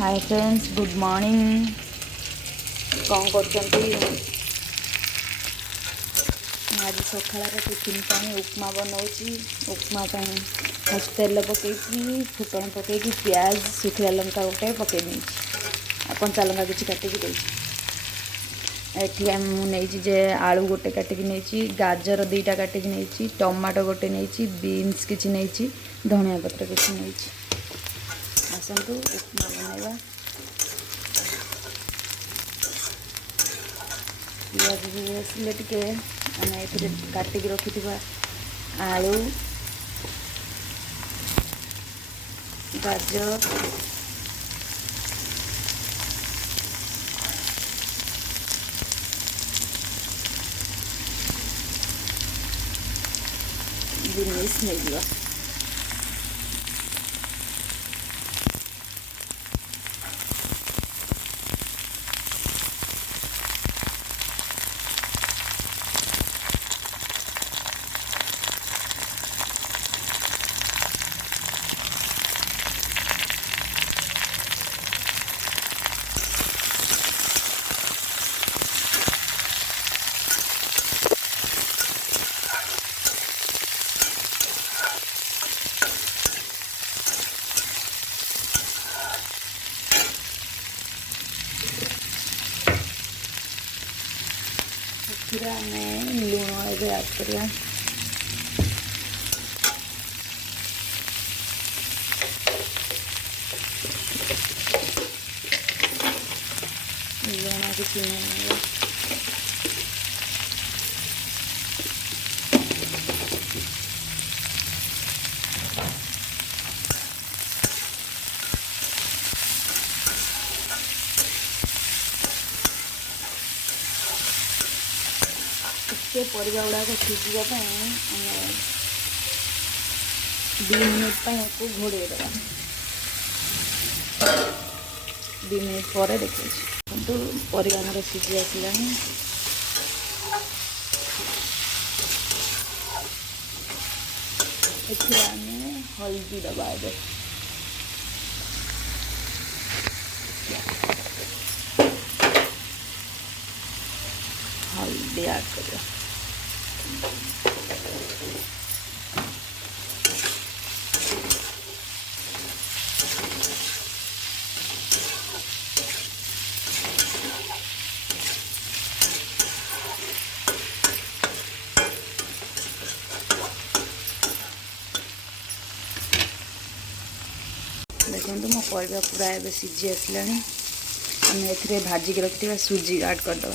Hi friends, good morning. कौन करछंती? आज सकाळ टिफिन पाई उपमा बनाऊँगी। उपमा फर्स्ट तेल पकईकी फुटण पकईकी प्याज सुखिला लंका गोटे पकई नहीं कंचा लंका किसी काटिकी एठी मुझे आलू गोटे काटिकी नहीं, गाजर दीटा काटिकी नहीं, टमाटो गोटे नहीं, बीन्स किसी नहीं, धनिया पत्र किसी नहीं। आसतु उपमा बनवा। पियाज भी आसले टे आम ए काटिकी रखि आलू गाजर बीन्स नहीं लुण ए ऐड करिया। लुण किसी टे परिवा गुड़ाक सीझापी 2 मिनिट को घोड़े देवा। 2 मिनिट पर देखिए तो परिवा सीझी आसला। हल्दी दबा ए हल्दी ऐड कर देखो मो परिवा पूरा ए सीझी आसला। आम ए भाजिक रखि सुजी ऐड करदे।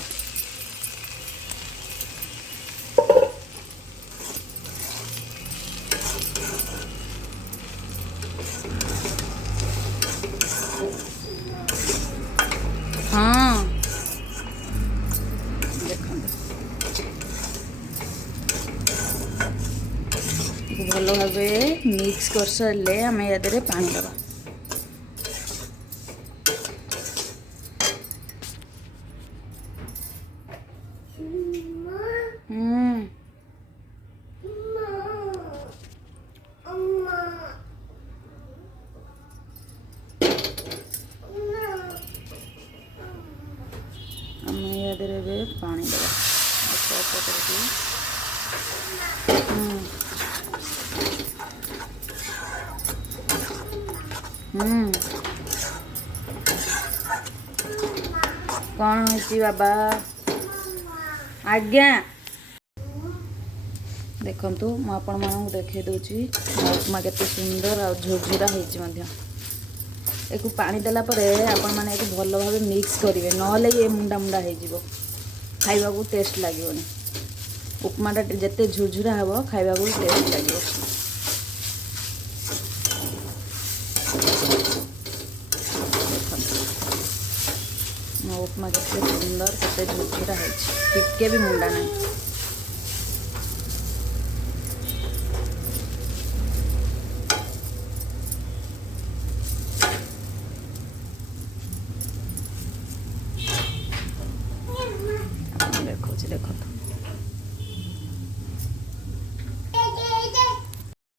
हाँ देखो भल भाव मिक्स कर सारे आम या पानी दबा। पानी दबा कौन होची बाबा आज्ञा देखु मुझे देखे दूची उपमा केते सुंदर और झुरझुरा हो पानी देला परे आपण माने भल भाव मिक्स करेंगे ना ये मुंडा मुंडा हो खाइबा को टेस्ट लगे। उपमाटा जिते झुरझुरा हे खाइबा को टेस्ट लगे। मो उपमा केते सुंदर केते झुरझुरा हो भी मुंडा नहीं।